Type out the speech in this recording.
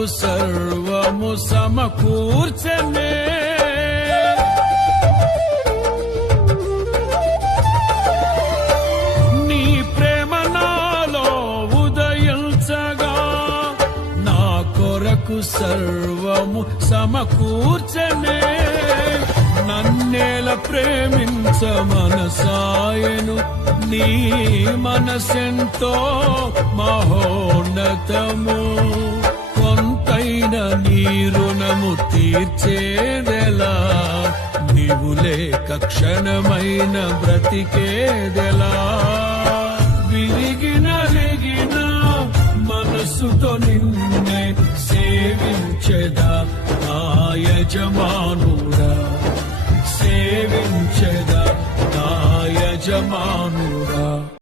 కొరకు సర్వము సమకూర్చనే. నీ ప్రేమ నాలో ఉదయించగా నా కొరకు సర్వము సమకూర్చనే. నన్నేల ప్రేమించ మనసాయను, నీ మనసెంతో మహోన్నతము. కొంతైన నీ రుణము తీర్చేదెలా, నీవు లేక క్షణమైన బ్రతికేదెలా. విరిగిన నెగిన మనసుతో నిన్నే సేవించెదా నా యజమానుడా, సేవించెదా నా యజమానుడా.